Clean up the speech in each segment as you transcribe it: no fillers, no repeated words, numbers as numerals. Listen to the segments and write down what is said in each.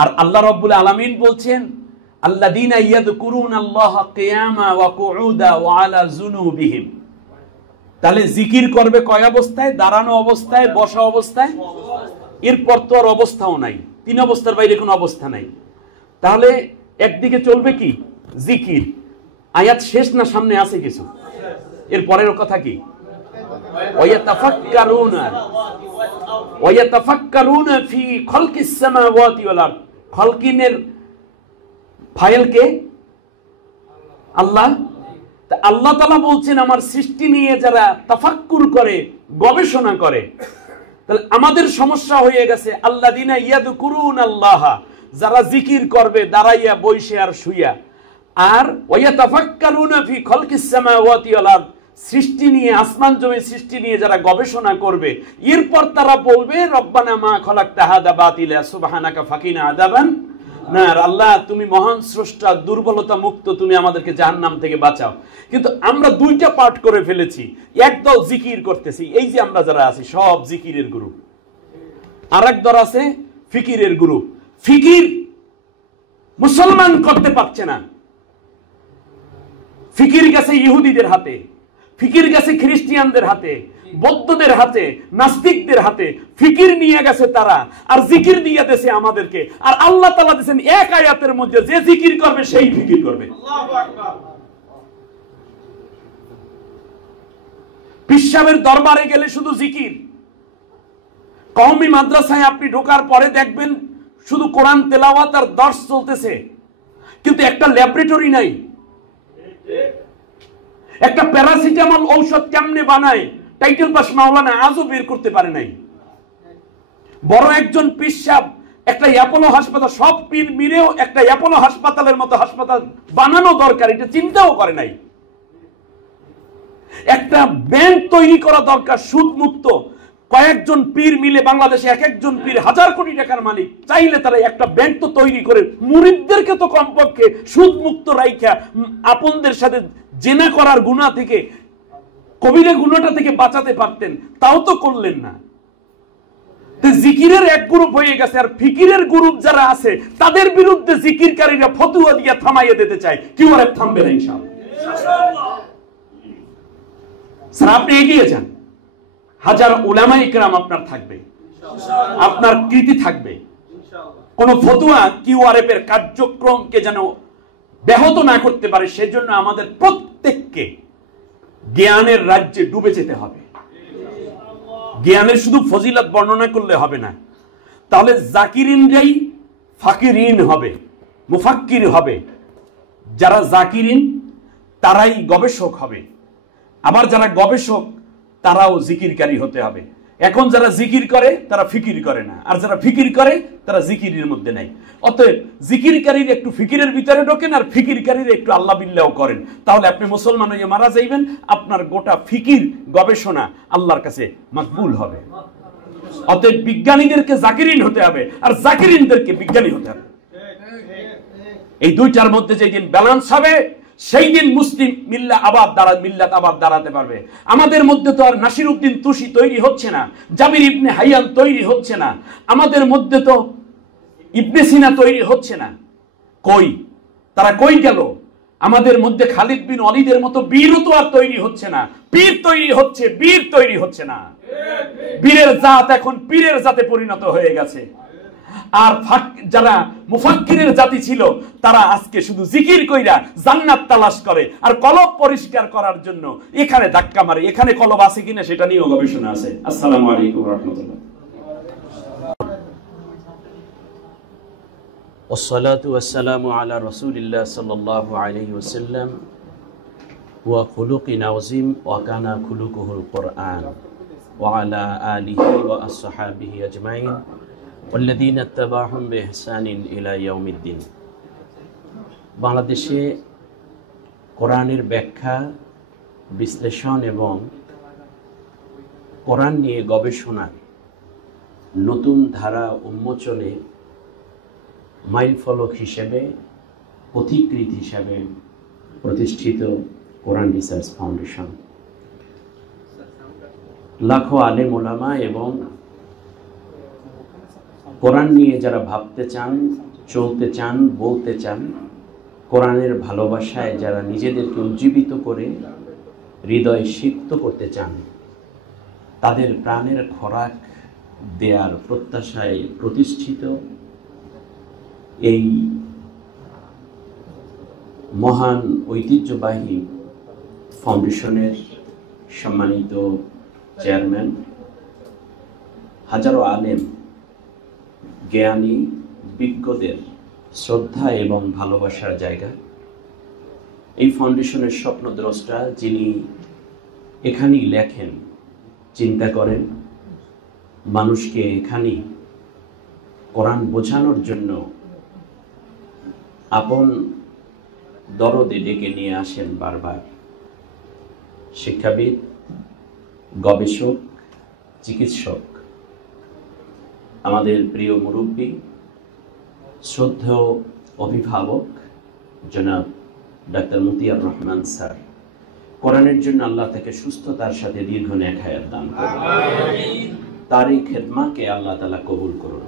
আর আল্লাহ রাব্বুল আলামিন বলছেন আল্লাযীনা ইয়াযকুরুনাল্লাহা কিয়ামা ওয়া কুউদা ওয়া আলা যুনুবিহিম। তাহলে জিকির করবে কয় অবস্থায়? দাঁড়ানো অবস্থায়, বসা অবস্থায়, এরপর তো আর অবস্থাও নাই, তিন অবস্থার বাইরে কোনো অবস্থা নাই। তাহলে একদিকে চলবে কি? জিকির। আয়াত শেষ না সামনে আছে কিছু? এর পরের কথা কি? ওয়ায়াতাফাক্কারুনা ফি খালকিস সামাওয়াতি ওয়াল আরদ। খালকিনের ফাইল কে? আল্লাহ। আল্লাহ তাআলা বলছেন আমার সৃষ্টি নিয়ে যারা তাফাক্কুর করে, গবেষণা করে, তাহলে আমাদের সমস্যা হয়ে গেছে আল্লাযীনা ইয়াযকুরুনাল্লাহা, যারা জিকির করবে দাঁড়াইয়া, বইসে আর শুইয়া। আর ওয়ায়াতাফাক্কারুনা ফি খালকিস সামাওয়াতি ওয়াল আরদ, সৃষ্টি নিয়ে, আসমান জমি সৃষ্টি নিয়ে যারা গবেষণা করবে, এরপর তারা বলবে রব্বানা মা খালাকতা হাযা বাতিলা সুবহানাকা ফাকিনা আযাবান নার। আল্লাহ তুমি মহান স্রষ্টা, দুর্বলতা মুক্ত, তুমি আমাদেরকে জাহান্নাম থেকে বাঁচাও। কিন্তু আমরা দুইটা পার্ট করে ফেলেছি। একদল জিকির করতেছি, এই যে আমরা যারা আছি সব জিকিরের গ্রুপ, আর এক দল আছে ফিকিরের গ্রুপ। ফিকির মুসলমান করতে পারছে না, ফিকির গেছে ইহুদিদের হাতে, ফিকির গেছে খ্রিস্টিয়ানদের হাতে, বৌদ্ধদের হাতে, নাস্তিকদের হাতে। ফিকির নিয়ে গেছে তারা, আর জিকির দিয়ে দেশে আমাদেরকে। আর আল্লাহ তাআলা দিয়েছেন এক আয়াতের মধ্যে, যে জিকির করবে সেই ফিকির করবে। পীর সাহেবের দরবারে গেলে শুধু জিকির। কওমি মাদ্রাসায় আপনি ঢোকার পরে দেখবেন শুধু কোরআন তেলাওয়াত আর দর্স চলতেছে, কিন্তু একটা ল্যাবরেটরি নাই। একটা প্যারাসিটামল ঔষধ কেমনে বানায় টাইটেল পাস মাওলানা আজও বের করতে পারে নাই। বড় একজন পীর সাহেব একটা অ্যাপোলো হাসপাতাল, সব পীর মিলেও একটা অ্যাপোলো হাসপাতালের মতো হাসপাতাল বানানো দরকার, এটা চিন্তাও করে নাই। একটা ব্যাংক তৈরি করা দরকার সুদ মুক্ত। কয়েকজন পীর মিলে বাংলাদেশে এক একজন পীর হাজার কোটি টাকার মালিক, চাইলে তারা একটা ব্যাংক তো তৈরি করে মুরিদদেরকে তো কমপক্ষে সুদ মুক্ত রাইখা আপনদের সাথে জেনা করার গুনাহ থেকে, কবিরা গুনাহটা থেকে বাঁচাতে পারতেন, তাও তো করলেন না। জিকিরের এক গ্রুপ হয়ে গেছে, আর ফিকিরের গ্রুপ যারা আছে তাদের বিরুদ্ধে জিকিরকারীরা ফতোয়া দিয়ে থামাইয়ে দিতে চায়। কেউ আর থামবে না ইনশাআল্লাহ। স্যার আপনি এগিয়ে যান, হাজার উলামায়ে কেরাম আপনার থাকবে, আপনার কৃতি থাকবে। কোন ফতোয়া কিউআরএফ এর কার্যক্রমকে যেন ব্যাহত না করতে পারে, সেজন্য আমাদের প্রত্যেককে জ্ঞানের রাজ্যে ডুবে যেতে হবে। জ্ঞানের শুধু ফজিলত বর্ণনা করলে হবে না, তাহলে জাকিরিনরাই ফাকিরিন হবে, মুফাক্কির হবে। যারা জাকিরিন তারাই গবেষক হবে, আবার যারা গবেষক তারাও জিকিরকারী হতে হবে। এখন যারা জিকির করে তারা ফিকির করে না, আর যারা ফিকির করে তারা জিকিরের মধ্যে নাই। অতএব জিকিরকারীর একটু ফিকিরের ভিতরে ঢোকেন, আর ফিকিরকারীর একটু আল্লাহ বিল্লাহ করেন, তাহলে আপনি মুসলমান হয়ে মারা যাইবেন। আপনার গোটা ফিকির গবেষণা আল্লাহর কাছে মকবুল হবে। অতএব বিজ্ঞানীদেরকে জাকিরিন হতে হবে, আর জাকিরিনদেরকে বিজ্ঞানী হতে হবে। এই দুইটার মধ্যে যেদিন ব্যালেন্স হবে, সেই দিন মুসলিম মিল্লাত আবাদ দাঁড়াতে পারবে। আমাদের মধ্যে তো আর নাসির উদ্দিন তুসি তৈরি হচ্ছে না, জাবির ইবনে হাইয়ান তৈরি হচ্ছে না, আমাদের মধ্যে তো ইবনে সিনা তৈরি হচ্ছে না। কই তারা কই গেল? আমাদের মধ্যে খালিদ বিন ওয়ালিদের মতো বীরও তো আর তৈরি হচ্ছে না। পীর তৈরি হচ্ছে, বীর তৈরি হচ্ছে না। বীরের জাত এখন পীরের জাতে পরিণত হয়ে গেছে। আর যারা মুফাক্কিরের জাতি ছিল তারা আজকে শুধু জিকির কইরা জান্নাত তালাশ করে, আর কলব পরিষ্কার করার জন্য এখানে ধাক্কা মারে। এখানে কলব আছে কিনা সেটা নিয়েও গবেষণা আছে। আসসালামু আলাইকুম ওয়া রাহমাতুল্লাহ। والصلاة والسلام على رسول الله صلى الله عليه وسلم وخلق عظيم وكان خلقه القرآن وعلى آله وأصحابه أجمعين والذين اتبعهم بإحسان إلى يوم الدين। বাংলাদেশে কোরআনের ব্যাখ্যা, বিশ্লেষণ এবং কোরআন নিয়ে গবেষণার নতুন ধারা উন্মোচনে মাইল ফলক হিসেবে, পথিকৃৎ হিসেবে প্রতিষ্ঠিত কোরআন রিসার্চ ফাউন্ডেশন লাখো আলেম ওলামা এবং কোরআন নিয়ে যারা ভাবতে চান, চলতে চান, বলতে চান, কোরআনের ভালোবাসায় যারা নিজেদেরকে উজ্জীবিত করে হৃদয় সিক্ত করতে চান, তাদের প্রাণের খোরাক দেয়ার প্রত্যাশায় প্রতিষ্ঠিত এই মহান ঐতিহ্যবাহী ফাউন্ডেশনের সম্মানিত চেয়ারম্যান, হাজারো আলেম, জ্ঞানী, বিজ্ঞদের শ্রদ্ধা এবং ভালোবাসার জায়গা, এই ফাউন্ডেশনের স্বপ্নদ্রষ্টা, যিনি এখানেই লেখেন, চিন্তা করেন, মানুষকে এখানেই কোরআন বোঝানোর জন্য আপন দরদে ডেকে নিয়ে আসেন বারবার। শিক্ষাবিদ, গবেষক, চিকিৎসক, আমাদের প্রিয় মুরব্বী, শ্রদ্ধেয় অভিভাবক জনাব ডাক্তার মতিয়ার রহমান স্যার, কোরআনের জন্য আল্লাহ তাকে সুস্থতার সাথে দীর্ঘ নেক হায়াত দান করুন। তার এই খেদমাতকে আল্লাহ তাআলা কবুল করুন।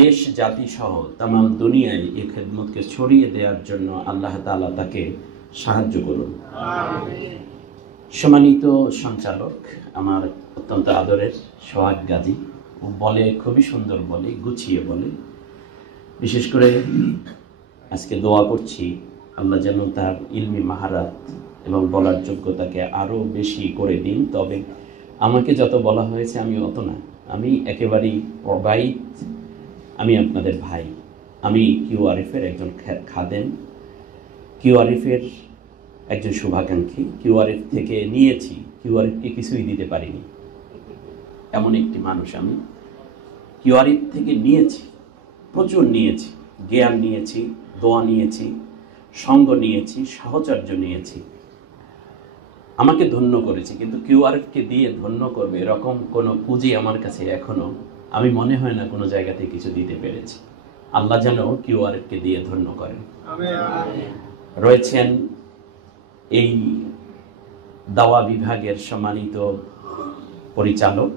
দেশ জাতি সহ তামাম দুনিয়ায় এই খেদমতকে ছড়িয়ে দেওয়ার জন্য আল্লাহ তাআলা তাকে সাহায্য করুন। সম্মানিত সঞ্চালক, আমার অত্যন্ত আদরের সোহাগ গাজী, বলে খুবই সুন্দর, বলে গুছিয়ে বলে। বিশেষ করে আজকে দোয়া করছি আল্লাহ যেন তার ইলমি মাহারাত এবং বলার যোগ্যতাকে আরও বেশি করে দিন। তবে আমাকে যত বলা হয়েছে আমি অত না, আমি একেবারেই অবাইদ, আমি আপনাদের ভাই, আমি কিউআরএফের একজন খাদেম, কিউআরএফের একজন শুভাকাঙ্ক্ষী। কিউআরএফ থেকে নিয়েছি, কিউআরএফকে কিছুই দিতে পারিনি, এমন একটি মানুষ আমি। কিউআরএফ থেকে নিয়েছি, প্রচুর নিয়েছি, জ্ঞান নিয়েছি, দোয়া নিয়েছি, সঙ্গ নিয়েছি, সাহচর্য নিয়েছি, আমাকে ধন্য করেছি। কিন্তু কিউআরএফকে দিয়ে ধন্য করবে এরকম কোনো পুঁজি আমার কাছে এখনো আমি মনে হয় না কোনো জায়গাতে কিছু দিতে পেরেছি। আল্লাহ যেন কিউআরএফকে দিয়ে ধন্য করেন। রয়েছেন এই দাওয়া বিভাগের সম্মানিত পরিচালক,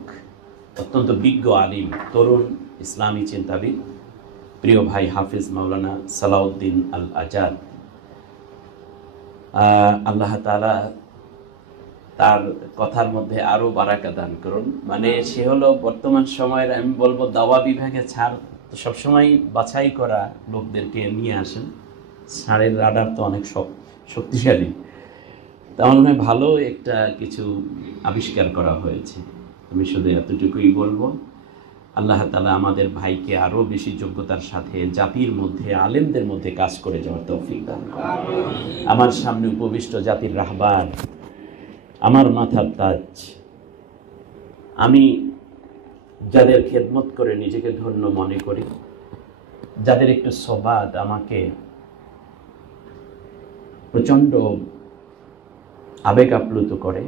অত্যন্ত বিজ্ঞ আলিম, তরুণ ইসলামী চিন্তাবিদ, প্রিয় ভাই হাফিজ মাওলানা সালাউদ্দিন আল আজাদ। আল্লাহ তাআলা তার কথার মধ্যে আরো বারাকা দান করুন। মানে সে হলো বর্তমান সময়ের, আমি বলবো দাওয়া বিভাগে ছাড় সবসময় বাছাই করা লোকদেরকে নিয়ে আসেন। ছাড়ের রাডার তো অনেক শক্তিশালী, তেমন হয় ভালো একটা কিছু আবিষ্কার করা হয়েছে। আমি শুধু এতটুকুই বলবো, আল্লাহ তাআলা আমাদের ভাইকে আরো বেশি যোগ্যতার সাথে জাতির মধ্যে, আলেমদের মধ্যে কাজ করে যাওয়ার তৌফিক দান করুন। আমার সামনে উপবিষ্ট জাতির রাহবার, আমার মাথার তাজ, আমি যাদের খেদমত করে নিজেকে ধন্য মনে করি, যাদের একটু সবাদ আমাকে প্রচণ্ড আবেগ আপ্লুত করে,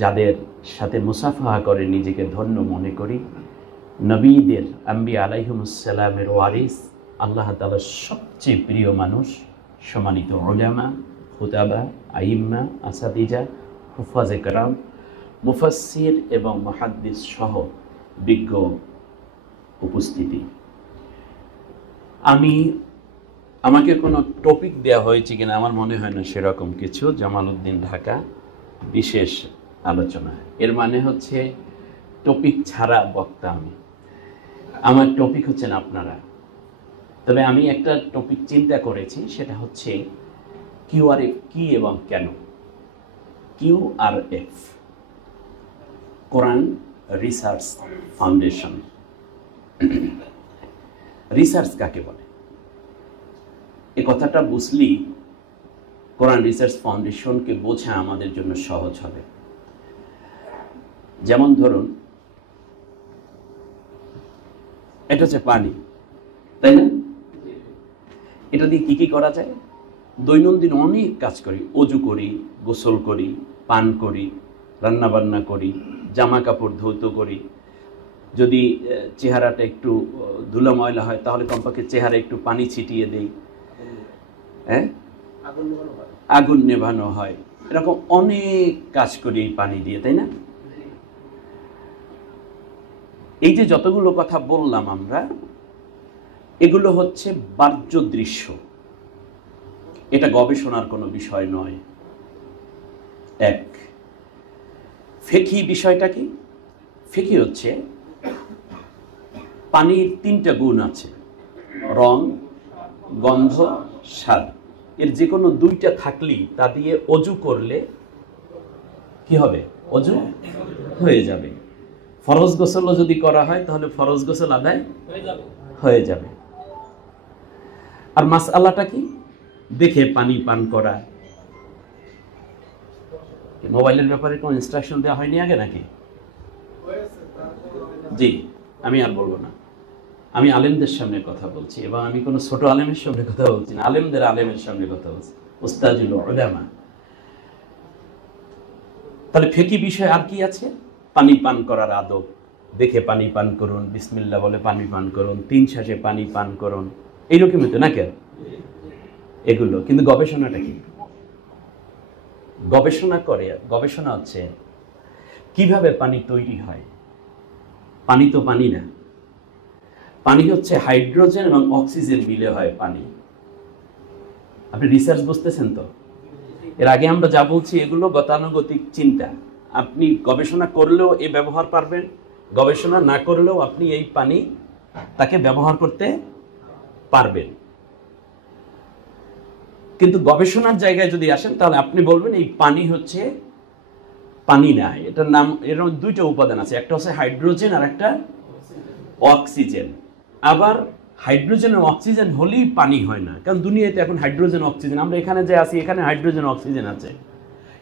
যাদের সাথে মুসাফাহা করে নিজেকে ধন্য মনে করি, নবীদের, আম্বিয়া আলাইহিমুসসালামের ওয়ারিস, আল্লাহ তাআলার সবচেয়ে প্রিয় মানুষ, সম্মানিত উলামা, খুতাবা, আইম্মা, আসাদিজা, হুফাজে কেরাম, মুফাসসির এবং মুহাদ্দিস সহ বিজ্ঞ উপস্থিতি। আমাকে কোনো টপিক দেওয়া হয়েছে কিনা আমার মনে হয় না সেরকম কিছু। জামালউদ্দিন ঢাকা, বিশেষ আলোচনা, এর মানে হচ্ছে টপিক ছাড়া বক্তা আমি। আমার টপিক হচ্ছেন আপনারা। তবে আমি একটা টপিক চিন্তা করেছি, সেটা হচ্ছে কিউআরএফ কি এবং কেন। কিউআরএফ, কোরআন রিসার্চ ফাউন্ডেশন। রিসার্চ কাকে বলে এ কথাটা বুঝলি কোরআন রিসার্চ ফাউন্ডেশনকে বোঝা আমাদের জন্য সহজ হবে। যেমন ধরুন, এটা হচ্ছে পানি, তাই না? এটা দিয়ে কি কি করা যায়? দৈনন্দিন অনেক কাজ করি, অজু করি, গোসল করি, পান করি, রান্নাবান্না করি, জামা কাপড় ধৌত করি। যদি চেহারাটা একটু ধুলা ময়লা হয় তাহলে কমপক্ষে চেহারা একটু পানি ছিটিয়ে দেই, হ্যাঁ, আগুন নেভানো হয়। এরকম অনেক কাজ করি এই পানি দিয়ে, তাই না? এই যে যতগুলো কথা বললাম আমরা, এগুলো হচ্ছে বাহ্য দৃশ্য, এটা গবেষণার কোনো বিষয় নয়। এক, ফিকহি বিষয়টা কি? ফিকহি হচ্ছে পানির তিনটা গুণ আছে, রং, গন্ধ, স্বাদ। এর যে কোনো দুইটা থাকলেই তা দিয়ে অজু করলে কি হবে? অজু হয়ে যাবে। ফরজ গোসলও যদি করা হয় তাহলে ফরজ গোসল আদায় হয়ে যাবে। আর মাসআলাটা কি? দেখে পানি পান করা। মোবাইলের ব্যাপারে কোনো ইনস্ট্রাকশন দেওয়া হয়নি আগে নাকি? জি, আমি আর বলবো না। আমি আলেমদের সামনে কথা বলছি, এবং আমি কোনো ছোট আলেমের সামনে কথা বলছি না, আলেমের সামনে কথা বলছি, উস্তাদুল উলামা। তাহলে ফিকহি বিষয় আর কি আছে? পানি পান করার আদব, দেখে পানি পান করুন, বিসমিল্লাহ বলে পানি পান করুন, 3 শ্বাসে পানি পান করুন, এইরকমই তো নাকি এগুলো। কিন্তু গবেষণাটা কি? গবেষণা হচ্ছে কিভাবে পানি তৈরি হয়। পানি তো পানি না, পানি হচ্ছে হাইড্রোজেন এবং অক্সিজেন মিলে হয় পানি। আপনি রিসার্চ বুঝতেছেন তো? এর আগে আমরা যা বলছি এগুলো গতানুগতিক চিন্তা। আপনি গবেষণা করলেও এই ব্যবহার পারবেন, গবেষণা না করলেও আপনি এই পানি তাকে ব্যবহার করতে পারবেন। কিন্তু গবেষণার জায়গায় যদি আসেন তাহলে আপনি বলবেন এই পানি হচ্ছে পানি না, এটার নাম, এর দুইটা উপাদান আছে, একটা হচ্ছে হাইড্রোজেন আর একটা অক্সিজেন। আবার হাইড্রোজেন ও অক্সিজেন হলেই পানি হয় না, কারণ দুনিয়াতে এখন হাইড্রোজেন অক্সিজেন, আমরা এখানে যে আছি এখানে হাইড্রোজেন অক্সিজেন আছে,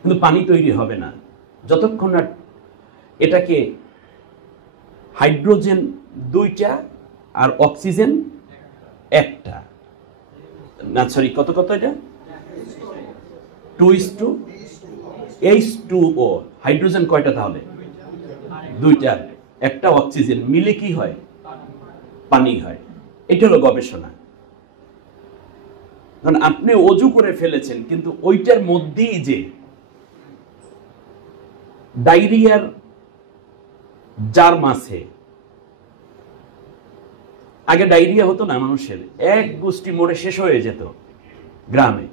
কিন্তু পানি তৈরি হবে না যতক্ষণ না এটাকে হাইড্রোজেন 2টা আর অক্সিজেন 1টা, না সরি কত এটা 2:H2O। হাইড্রোজেন কয়টা তাহলে? 2টা, 1টা অক্সিজেন মিলে কি হয়? পানি হয়। এটা হলো গবেষণা। কারণ আপনি অজু করে ফেলেছেন, কিন্তু ওইটার মধ্যেই যে ডায়রিয়ার জার্ম আছে। আগে ডায়রিয়া হতো না মানুষের, এক গোষ্ঠী মরে শেষ হয়ে যেত গ্রামে।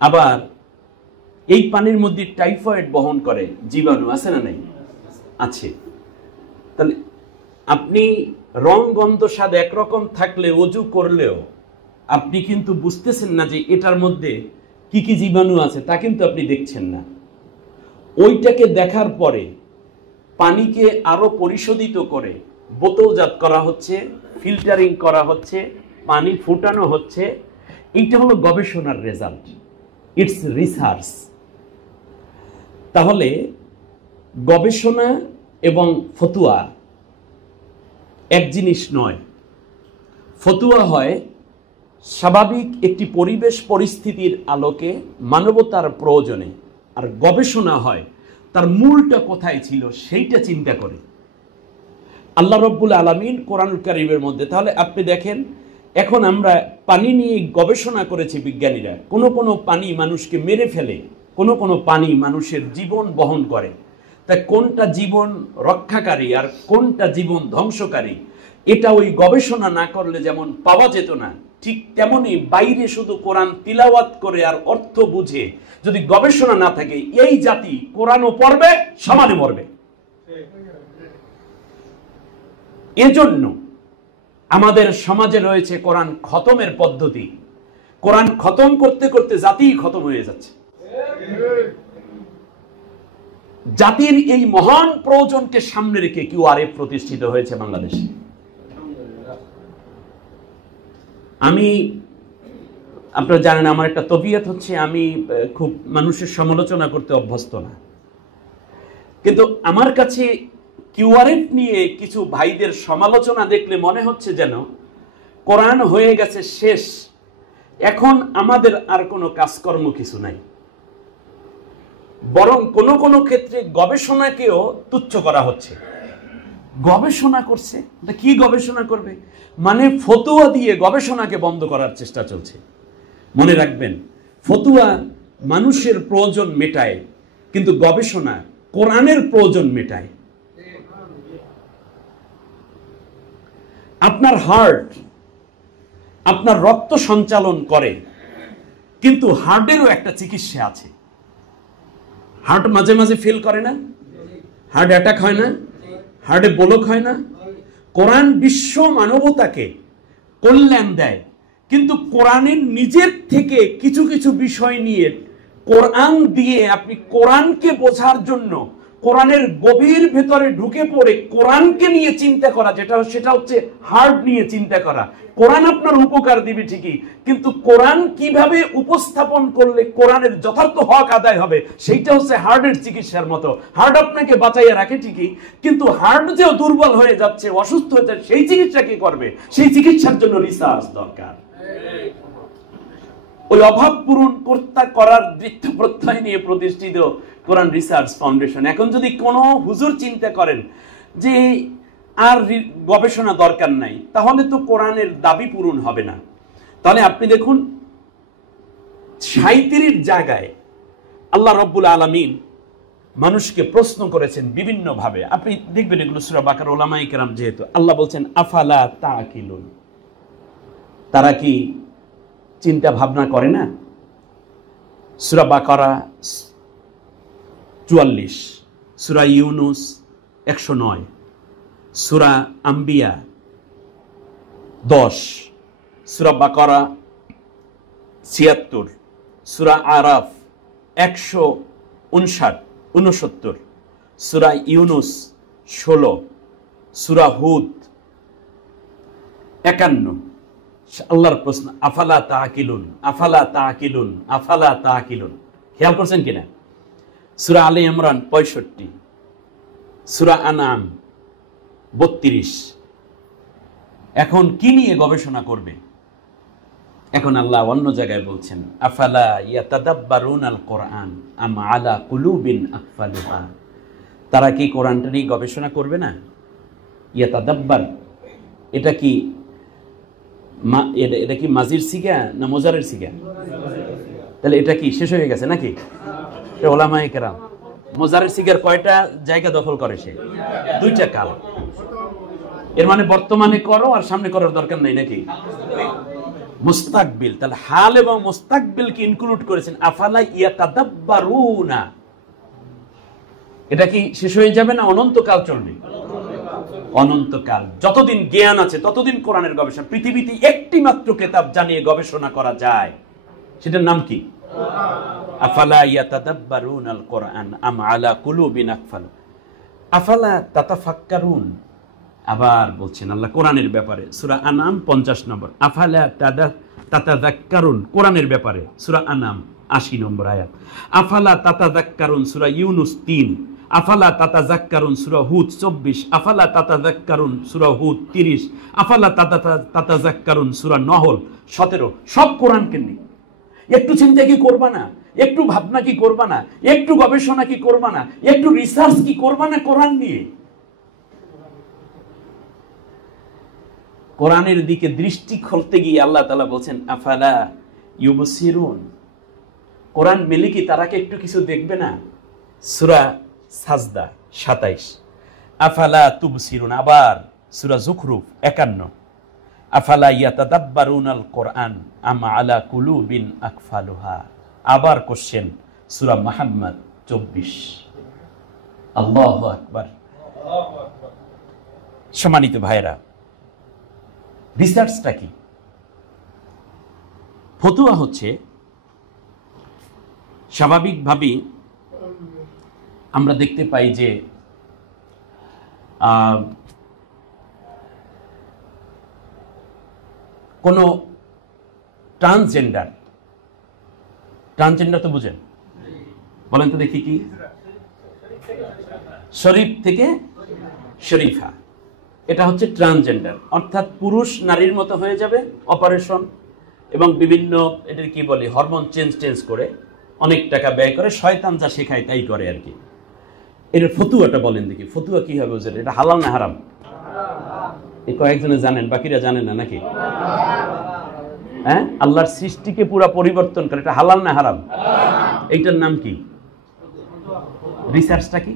আবার এই পানির মধ্যে টাইফয়েড বহন করে জীবাণু, আছে না নেই? আছে। তাহলে আপনি রং, গন্ধ, স্বাদ একরকম থাকলে অজু করলেও আপনি কিন্তু বুঝতেছেন না যে এটার মধ্যে কি কি জীবাণু আছে, তা কিন্তু আপনি দেখছেন না। ওইটাকে দেখার পরে পানিকে আরো পরিশোধিত করে বোতলজাত করা হচ্ছে, ফিল্টারিং করা হচ্ছে, পানি ফুটানো হচ্ছে। এইটা হলো গবেষণার রেজাল্ট, ইটস রিসার্চ। তাহলে গবেষণা এবং ফতুয়া এক জিনিস নয়। ফতুয়া হয় স্বাভাবিক একটি পরিবেশ পরিস্থিতির আলোকে মানবতার প্রয়োজনে, আর গবেষণা হয় তার মূলটা কোথায় ছিল সেইটা চিন্তা করে। আল্লাহ রাব্বুল আলামিন কোরআনুল কারীমের মধ্যে, তাহলে আপনি দেখেন এখন আমরা পানি নিয়ে গবেষণা করেছি বিজ্ঞানীরা, কোনো পানি মানুষকে মেরে ফেলে, কোনো পানি মানুষের জীবন বহন করে। তাই কোনটা জীবন রক্ষাকারী আর কোনটা জীবন ধ্বংসকারী, এটা ওই গবেষণা না করলে যেমন পাওয়া যেত না, ঠিক তেমনি বাইরে শুধু কোরআন তিলাওয়াত করে আর অর্থ বুঝে যদি গবেষণা না থাকে, এই জাতি কোরআনও পড়বে, সমানে মরবে। এজন্য আমাদের সমাজে রয়েছে কোরআন খতমের পদ্ধতি। কোরআন খতম করতে করতে জাতি খতম হয়ে যাচ্ছে। জাতির এই মহান প্রয়োজনকে সামনে রেখে কিউআরএফ প্রতিষ্ঠিত হয়েছে বাংলাদেশে। আমি, আপনারা জানেন আমার একটা তবিয়ত হচ্ছে আমি খুব মানুষের সমালোচনা করতে অভ্যস্ত না, কিন্তু আমার কাছে কিউআরএফ নিয়ে কিছু ভাইদের সমালোচনা দেখলে মনে হচ্ছে যেন কোরআন হয়ে গেছে শেষ, এখন আমাদের আর কোনো কাজকর্ম কিছু নাই। বরং কোনো ক্ষেত্রে গবেষণাকেও তুচ্ছ করা হচ্ছে। গবেষণা করছে, কি গবেষণা করবে? মানে ফতুয়া দিয়ে গবেষণাকে বন্ধ করার চেষ্টা চলছে। মনে রাখবেন, ফতুয়া মানুষের প্রয়োজন মেটায়, কিন্তু গবেষণা কোরআনের প্রয়োজন মেটায়। আপনার হার্ট আপনার রক্ত সঞ্চালন করে, কিন্তু হার্টেরও একটা চিকিৎসা আছে। হার্ট মাঝে মাঝে ফেল করে না? হার্ট অ্যাটাক হয় না? হার্টে ব্লক হয় না? কোরআন বিশ্ব মানবতাকে কল্যাণ দেয়, কিন্তু কোরআনের নিজের থেকে কিছু কিছু বিষয় নিয়ে কোরআন দিয়ে আপনি কোরআনকে বোঝার জন্য কোরআনের গভীর ভেতরে ঢুকে পড়ে কোরআনকে নিয়ে চিন্তা করা, সেটা হচ্ছে হার্ট নিয়ে চিন্তা করা। কোরআন আপনার উপকার দিবে ঠিকই, কিন্তু কোরআন কিভাবে উপস্থাপন করলে কোরআনের যথার্থ হক আদায় হবে, সেইটা হচ্ছে হার্টের চিকিৎসার মতো। হার্ট আপনাকে বাঁচাইয়া রাখে ঠিকই, কিন্তু হার্ট যে দুর্বল হয়ে যাচ্ছে, অসুস্থ হয়ে যাচ্ছে, সেই চিকিৎসা কি করবে? সেই চিকিৎসার জন্য রিসার্চ দরকার। ওই অভাব পূরণ করার দৃঢ় প্রত্যয় নিয়ে প্রতিষ্ঠিত কোরআন রিসার্চ ফাউন্ডেশন। এখন যদি কোনো হুজুর চিন্তা করেন যে আর গবেষণা দরকার নাই, তাহলে তো কোরআনের দাবি পূরণ হবে না। তাহলে আপনি দেখুন 37 জায়গায় আল্লাহ রাব্বুল আলামিন মানুষকে প্রশ্ন করেছেন বিভিন্ন ভাবে। আপনি দেখবেন এগুলো সূরা বাকারা, উলামায়ে কেরাম যেহেতু আল্লাহ বলছেন আফালা তাকিলুন, তারা কি চিন্তা ভাবনা করে না? সূরা বাকারা 44, সূরা ইউনুস 109, সূরা আম্বিয়া 10, সূরা বাকারা 76, সূরা আরাফ 159, সূরা ইউনুস 16, সূরা হুদ 51। আল্লাহর প্রশ্ন আফালা তাকিলুন, আফালা তাকিলুন, আফালা তাকিলুন। খেয়াল করছেন কিনা? সূরা আলে ইমরান 65, সূরা আনাম 32। এখন কি নিয়ে গবেষণা করবে? এখন আল্লাহ অন্য জায়গায় বলছেন আফালা ইয়াতাদাব্বারুনাল কোরআন আম আলা কুলুবিন আকফালুহা, তারা কি কোরআনটা নিয়ে গবেষণা করবে না? ইয়াতাদাব্বার, এটা কি এটা কি মাজির সিগা না মোজারের সিগা? তাহলে এটা কি শেষ হয়ে গেছে নাকি? ওলামায়ে কেরাম মোজারের সিগার কয়টা জায়গা দখল করে? সে 2টা কাল। এর মানে বর্তমানে করো আর সামনে করার দরকার নাই নাকি? মুস্তাকবিল, তাহলে হাল এবং মুস্তাকবিল কি ইনক্লুড করেছেন। আফালা ইয়াতাদাব্বারুনা, এটা কি শেষ হয়ে যাবে না অনন্তকাল চলবে? অনন্তকাল। যতদিন জ্ঞান আছে ততদিন কোরআনের গবেষণা। পৃথিবীতে একটি মাত্র কিতাব জানিয়ে গবেষণা করা যায়, সেটার নাম কি? আফালা ইয়াতাদাব্বারুনাল কোরআন আম আলা কুলুবিন আকফালুহা, আফালা তাতাফাক্কারুন। আবার বলছেন আল্লাহ কোরআনের ব্যাপারে সূরা আনাম 50 নম্বর, আফালা তাতাযাক্কারুন কোরআনের ব্যাপারে সূরা আনাম 80 নম্বর আয়াত, আফালা তাতাযাক্কারুন সূরা ইউনুস 3, আফালা তাতাযাক্কারুন সূরা হুদ 24, আফালা তাতাযাক্কারুন সূরা হুদ 30, আফালা তাতাযাক্কারুন সূরা নহল 17। সব কোরআনকে নিয়ে। একটু চিন্তা কি করবা না? একটু ভাবনা কি করবা না? একটু গবেষণা কি করবা না? একটু রিসার্চ কি করবা না কোরআন নিয়ে? কোরআনের দিকে দৃষ্টি খুলতে গিয়ে আল্লাহ তাআলা বলছেন আফালা ইউবসিরুন, কোরআন মেলে কি তারা কি একটু কিছু দেখবে না? সূরা সাজদা 27, আফালা তুবসিরুন। আবার সূরা যুখরুফ 51, আফালা ইয়াতাদাব্বারুনাল কোরআন আম আলা কুলুবিন আকফালুহা। আবার কোশ্চেন সূরা মুহাম্মদ 24। আল্লাহু আকবার। সম্মানিত ভাইরা, রিসার্চটা কি? ফতোয়া হচ্ছে স্বাভাবিকভাবেই আমরা দেখতে পাই যে কোনো ট্রান্সজেন্ডার তো বুঝেন? বলেন তো দেখি কি? শরীফ থেকে শরীফা, এটা হচ্ছে ট্রান্সজেন্ডার, অর্থাৎ পুরুষ নারীর মতো হয়ে যাবে, অপারেশন এবং বিভিন্ন এটার কি বলে হরমোন চেঞ্জ করে অনেক টাকা ব্যয় করে, শয়তান যা শেখায় তাই করে আর কি। এর ফতুয়াটা বলেন দেখি, ফতুয়া কি হবে? এটা হালাল না হারাম? এই কয়েকজনে জানেন, বাকিরা জানেন না নাকি? হ্যাঁ, আল্লাহর সৃষ্টিকে পুরা পরিবর্তন করে, এটা হালাল না হারাম? এইটার নাম কি? রিসার্চটা কি?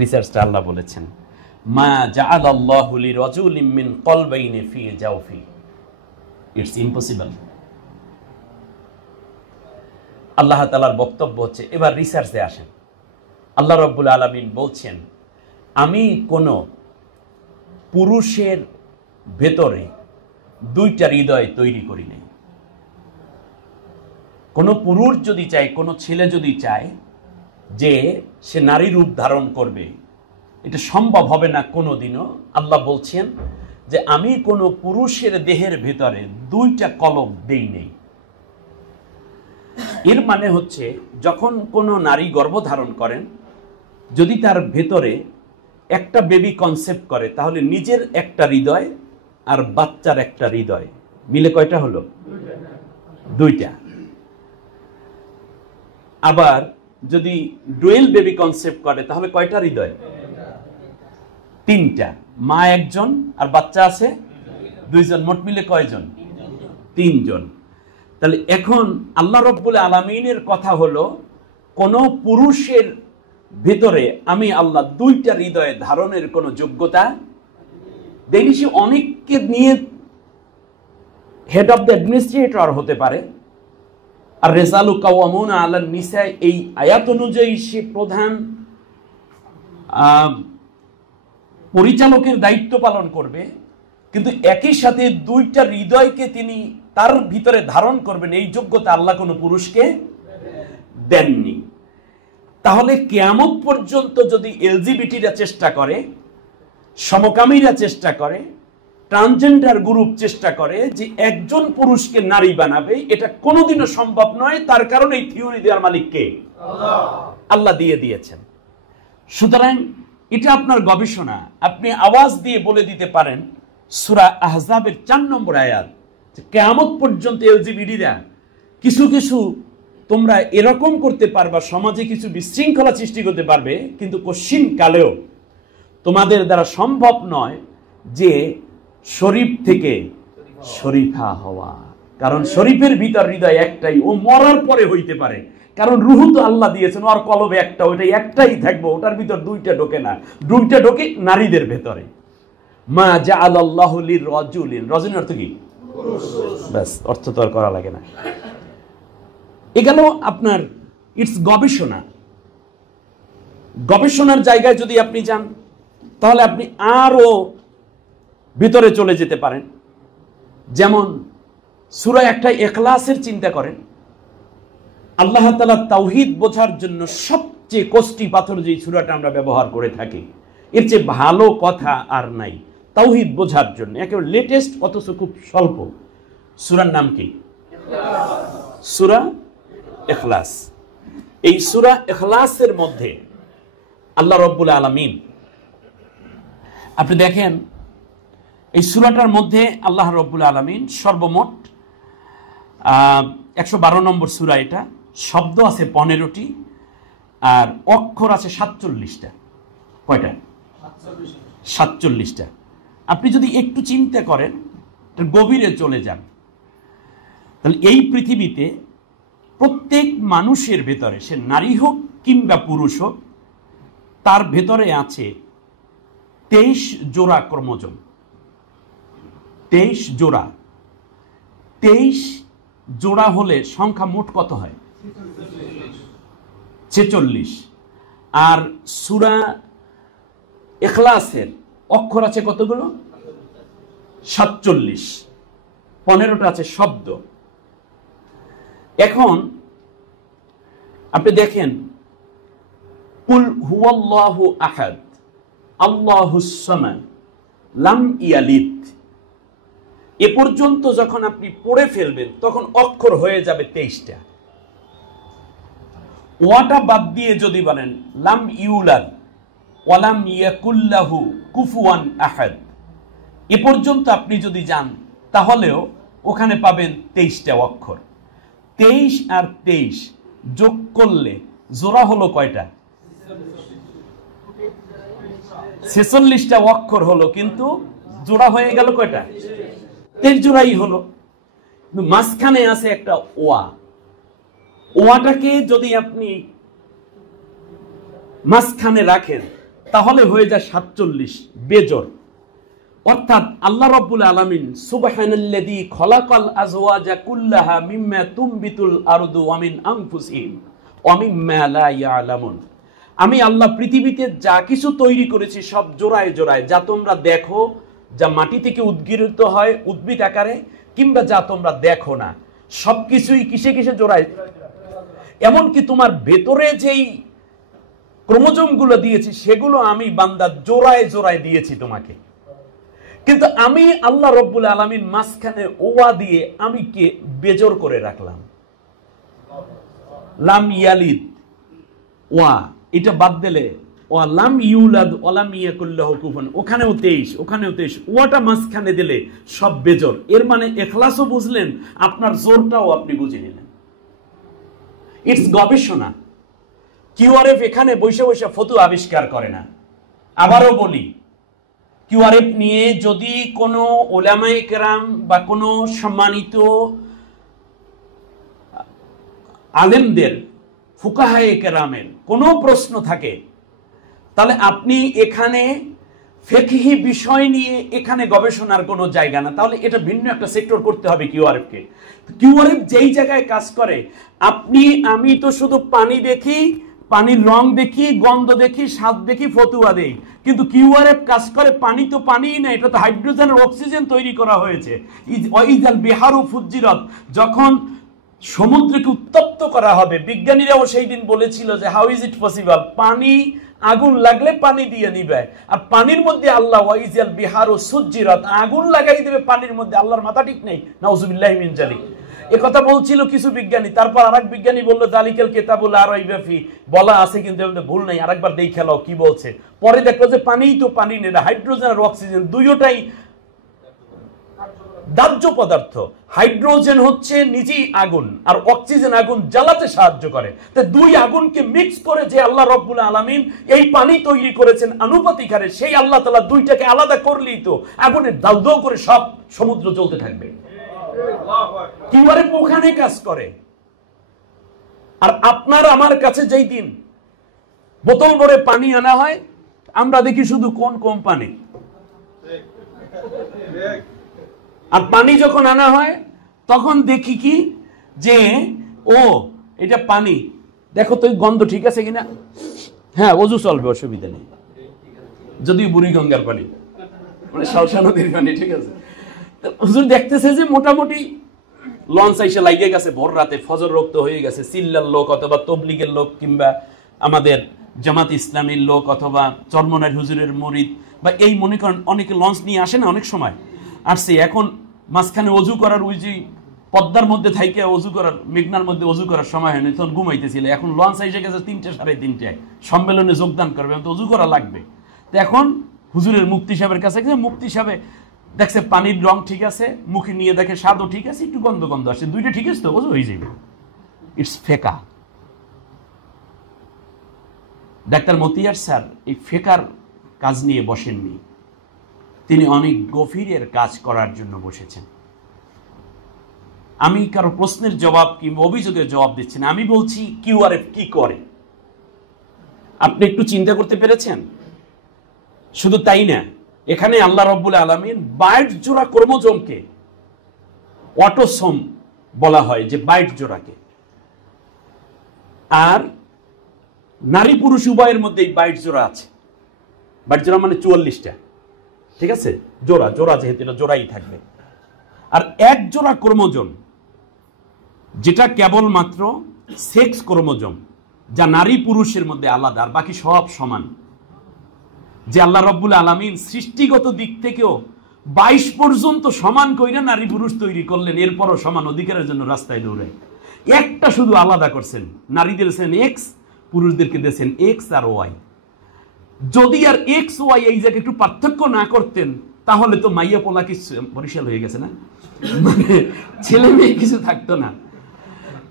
রিসার্চটা আল্লাহ বলেছেন মা জাআলাল্লাহু লিরাজুলিন মিন কলবাইনি ফি জাওফি, ইটস ইম্পসিবল। আল্লাহ তাআলার বক্তব্য হচ্ছে, এবার রিসার্চে আসেন। আল্লাহ রাব্বুল আলামিন বলছেন, আমি কোন পুরুষের ভেতরে দুইটা হৃদয় তৈরি করি নাই। কোন পুরুষ যদি চায়, কোন ছেলে যদি চায় যে সে নারী রূপ ধারণ করবে, এটা সম্ভব হবে না কোনোদিনও। আল্লাহ বলছেন যে আমি কোন পুরুষের দেহের ভেতরে দুইটা কলব দেই নেই। এর মানে হচ্ছে, যখন কোনো নারী গর্ভধারণ করেন, যদি তার ভেতরে একটা বেবি কনসেপ্ট করে, তাহলে নিজের একটা হৃদয় আর বাচ্চার একটা হৃদয় মিলে কয়টা হলো? দুইটা। আবার যদি ডুয়েল বেবি কনসেপ্ট করে, তাহলে কয়টা হৃদয়? তিনটা। মা একজন আর বাচ্চা আছে দুইজন, মোট মিলে কয়জন? তিনজন। তাহলে এখন আল্লাহ রাব্বুল আলামিনের কথা হলো, কোন পুরুষের ভিতরে আমি আল্লাহ দুইটা হৃদয়ে ধারণের কোন যোগ্যতা দেইনি। সে অনেককে নিয়ে হেড অফ দ্য অ্যাডমিনিস্ট্রেটর হতে পারে, আর রিজালু কাওয়ামুনা আলান নিসা, এই আয়াত অনুযায়ী সে প্রধান পরিচালকের দায়িত্ব পালন করবে, কিন্তু একই সাথে দুইটা হৃদয়কে তিনি তার ভিতরে ধারণ করবেন, এই যোগ্যতা আল্লাহ কোনো পুরুষকে দেননি। তাহলে কিয়ামত পর্যন্ত যদি এলজিবিটিরা চেষ্টা করে, সমকামীরা চেষ্টা করে, ট্রান্সজেন্ডার গ্রুপ চেষ্টা করে যে একজন পুরুষকে নারী বানাবে, এটা কোনোদিনও সম্ভব নয়। তার কারণ এই থিওরি দেওয়ার মালিক কে? আল্লাহ দিয়ে দিয়েছেন। সুতরাং এটা আপনার গবেষণা, আপনি আওয়াজ দিয়ে বলে দিতে পারেন সূরা আহজাবের 4 নম্বর আয়াত, যে কিয়ামত পর্যন্ত এলজিবিটিরা কিছু কিছু তোমরা এরকম করতে পারবা, সমাজে কিছু বিশৃঙ্খলা সৃষ্টি করতে পারবে, কিন্তু কশিন কালেও তোমাদের দ্বারা সম্ভব নয় যে শরীফ থেকে শরীফা হওয়া। কারণ শরীফের ভিতর হৃদয় একটাই, ও মরার পরে হইতে পারে, কারণ রুহু তো আল্লাহ দিয়েছেন, ওর কলবে একটা, ওটাই একটাই থাকবে, ওটার ভিতর দুইটা ঢোকে না। দুইটা ঢোকে নারীদের ভেতরে। মা জাআলাল্লাহু লিরাজুলিন, রাজুলিন অর্থ কি? ব্যাস, অর্থ তো আর করা লাগে না। এগুলো আপনার ইটস গবেষণা। গবেষণার জায়গায় যদি আপনি যান, তাহলে আপনি আরো ভিতরে চলে যেতে পারেন। যেমন সূরা একটা ইখলাসের চিন্তা করেন। আল্লাহ তাআলা তাওহীদ বোঝার জন্য সবচেয়ে কষ্টি পাথর যে সূরাটা আমরা ব্যবহার করে থাকি, এর চেয়ে ভালো কথা আর নাই তাওহীদ বোঝার জন্য। একেবারে লেটেস্ট, অথচ খুব স্বল্প। সূরার নাম কি? সূরা ইখলাস। এই সূরা ইখলাসের মধ্যে আল্লাহ রাব্বুল আলামিন, আপনি দেখেন এই সূরাটার মধ্যে আল্লাহ রাব্বুল আলামিন সর্বমোট 112 নম্বর সূরা। এটা শব্দ আছে 15টি আর অক্ষর আছে 47টা। কয়টা? 47টা। আপনি যদি একটু চিন্তা করেন, গভীরে চলে যান, তাহলে এই পৃথিবীতে প্রত্যেক মানুষের ভেতরে, সে নারী হোক কিংবা পুরুষ হোক, তার ভেতরে আছে 23 জোড়া ক্রোমোজোম। 23 জোড়া। 23 জোড়া হলে সংখ্যা মোট কত হয়? 46। আর সূরা ইখলাসের অক্ষর আছে কতগুলো? 47। 15টা আছে শব্দ। এখন আপনি দেখেন, কুল হুয়াল্লাহু আহাদ আল্লাহুস সামাদ লাম ইয়ালিদ, এ পর্যন্ত যখন আপনি পড়ে ফেলবেন, তখন অক্ষর হয়ে যাবে 23টা। ওয়াটা বাদ দিয়ে যদি বলেন লাম ইউলাদ ওয়ালাম ইয়াকুল্লাহু কুফুয়ান আহাদ, এ পর্যন্ত আপনি যদি যান, তাহলেও ওখানে পাবেন 23টা অক্ষর। 23 আর 23 যোগ করলে জোড়া হলো কয়টা? 46টা অক্ষর হলো, কিন্তু জোড়া হয়ে গেল কয়টা? 23 জোড়াই হলো। মাঝখানে আছে একটা ওয়া। ওয়াটাকে যদি আপনি মাঝখানে রাখেন, তাহলে হয়ে যায় 47 বেজোর। অর্থাৎ আল্লাহ রাব্বুল আলামিন সুবহানাল্লাযী খলাকাল আজওয়াজা কুল্লাহা মিম্মা তুমবিতুল আরদু ওয়া মিন আনফুসিহিম ওয়া মিম্মা লা ইয়ালামুন। আমি আল্লাহ পৃথিবীতে যা কিছু তৈরি করেছি সব জোড়ায় জোড়ায়, যা তোমরা দেখো, যা মাটি থেকে উদ্গীরিত হয় উদ্ভিদ আকারে, কিংবা যা তোমরা দেখো না, সবকিছুই কিসে কিসে জোড়ায়। এমনকি তোমার ভেতরে যেই ক্রোমোজোম গুলো দিয়েছি সেগুলো আমি বান্দা জোড়ায় জোড়ায় দিয়েছি তোমাকে। কিন্তু আমি আল্লাহ রব্বুল আলামিন মাঝখানে ওয়া দিয়ে আমি কে বেজোর করে রাখলাম। লাম ইয়ালিদ ওয়া, এটা বাদ দিলে ওয়া লাম ইউলাদ ওয়া লাম ইয়াকুল লাহু কুফুয়ান, ওখানেও 23, ওখানেও 23, ওয়াটা মাঝখানে দিলে সব বেজোর। এর মানে ইখলাসও বুঝলেন, আপনার জোরটাও আপনি বুঝে নিলেন। ইটস গবেষণা। কিউআরএফ এখানে বসে বসে ফতোয়া আবিষ্কার করে না। আবারও বলি, কিউআরএফ নিয়ে যদি কোনো উলামায়ে কেরাম বা কোনো সম্মানিত আলেমদের, ফুকাহায়ে কেরামের কোনো প্রশ্ন থাকে, তাহলে আপনি এখানে ফিকহি বিষয় নিয়ে এখানে গবেষণার কোনো জায়গা না, তাহলে এটা ভিন্ন একটা সেক্টর করতে হবে কিউআরএফকে। কিউআরএফ যেই জায়গায় কাজ করে, আপনি আমি তো শুধু পানি দেখি, পানির রং দেখি, গন্ধ দেখি, স্বাদ দেখি, ফতুয়া দেই, কিন্তু কিউআরএফ কাজ করে পানি তো পানিই না, এটা তো হাইড্রোজেন আর অক্সিজেন তৈরি করা হয়েছে। ওয়াইজাল বিহারু ফুজ্জিরাত, যখন সমুদ্রকে উত্তপ্ত করা হবে, বিজ্ঞানীরাও সেই দিন বলেছিল যে হাউ ইজ ইট পসিবল, পানি আগুন লাগলে পানি দিয়ে নিবে, আর পানির মধ্যে আল্লাহ ওয়াইজাল বিহারু সুজ্জিরাত, আগুন লাগাই দেবে পানির মধ্যে। আল্লাহর মাথা ঠিক নেই, নাউজুবিল্লাহি মিন জালিক। এ কথা বলছিল কিছু বিজ্ঞানী, তারপর আরেক বিজ্ঞানী বললো জালিকাল কিতাবুল লা রাইবা ফি, বলা আছে কিন্তু ভুল নাই, আরেকবার দেখে নাও কি বলছে। পরে দেখলো যে পানিই তো পানি নেই, হাইড্রোজেন আর অক্সিজেন দুইটাই দাহ্য পদার্থ। হাইড্রোজেন হচ্ছে নিজেই আগুন, আর অক্সিজেন আগুন জ্বালাতে সাহায্য করে। তো দুই আগুনকে মিক্স করে যে আল্লাহ রাব্বুল আলামিন এই পানি তৈরি করেছেন আনুপাতিক হারে, সেই আল্লাহ তাআলা দুইটাকে আলাদা করলেই তো আগুনের দাউ দাউ করে সব সমুদ্র জ্বলতে থাকবে। কিউআরএফ ওখানে কাজ করে। আর আপনার আমার কাছে যেই দিন বোতল ভরে পানি আনা হয়, আমরা দেখি শুধু কোন কোম্পানি, আর পানি যখন আনা হয় তখন দেখি কি যে ও এটা পানি, দেখো তো গন্ধ ঠিক আছে কিনা, হ্যাঁ ওযু চলবে, অসুবিধা নেই, যদিও বুড়িগঙ্গার পানি, মানে শালসা নদীর পানি, ঠিক আছে। হুজুর দেখতেছে যে মোটামুটি লঞ্চ এসে লাগিয়ে গেছে ভোর রাতে, ফজর রক্ত হয়ে গেছে, চিল্লার লোক অথবা তবলিগের লোক কিংবা আমাদের জামাত ইসলামীর লোক অথবা চরমনার হুজুরের মুরিদ বা এই মনে করেন অনেকে লঞ্চ নিয়ে আসে না, অনেক সময় আসছে, এখন মাঝখানে অজু করার ওই যে পদ্মার মধ্যে থাইকে অজু করার, মেঘনার মধ্যে অজু করার সময় হয়নি, তখন ঘুমাইতেছিল। এখন লঞ্চ এসে গেছে 3টে 3:30টায়, সম্মেলনে যোগদান করবে, তো অজু করা লাগবে। তো এখন হুজুরের মুফতি সাহেবের কাছে গেছে, মুফতি সাহেব দেখছে পানির রং ঠিক আছে, মুখে নিয়ে দেখে স্বাদও ঠিক আছে, একটু গন্ধ গন্ধ আসে, দুইটা ঠিক আছে তো, অজু হয়ে যাবে। ইটস ফেকা। ডাক্তার মতিয়ার স্যার এই ফেকার কাজ নিয়ে বসেননি, তিনি অনেক গভীরের কাজ করার জন্য বসেছেন। আমি কারো প্রশ্নের জবাব কিংবা অভিযোগের জবাব দিচ্ছি না, আমি বলছি কিউআরএফ কি করে। আপনি একটু চিন্তা করতে পেরেছেন? শুধু তাই না, এখানে আল্লাহ রাব্বুল আলামিন 22 জোড়া ক্রোমোজোমকে অটোসোম বলা হয়, যে 22 জোড়াকে, আর নারী পুরুষ উভয়ের মধ্যে 22 জোড়া আছে। 22 জোড়া মানে 44টা, ঠিক আছে, জোড়া জোড়া, যেহেতু এটা জোড়াই থাকবে। আর এক জোড়া ক্রোমোজোম যেটা কেবলমাত্র সেক্স ক্রোমোজোম, যা নারী পুরুষের মধ্যে আলাদা, আর বাকি সব সমান। যে আল্লাহ রাব্বুল আলামিন সৃষ্টিগত দিক থেকেও 22 পর্যন্ত সমান কইরা নারী পুরুষ তৈরি করলেন, এরপরও সমান অধিকারের জন্য রাস্তায় দৌড়ে। একটা শুধু আলাদা করছেন, নারীদের দিয়েছেন এক্স, পুরুষদেরকে দিয়েছেন এক্স আর ওয়াই। যদি আর এক্স ওয়াই এই জায়গায় একটু পার্থক্য না করতেন, তাহলে তো মাইয়া পোলা কিছু বরিশাল হয়ে গেছে না, মানে ছেলে মেয়ে কিছু থাকতো না।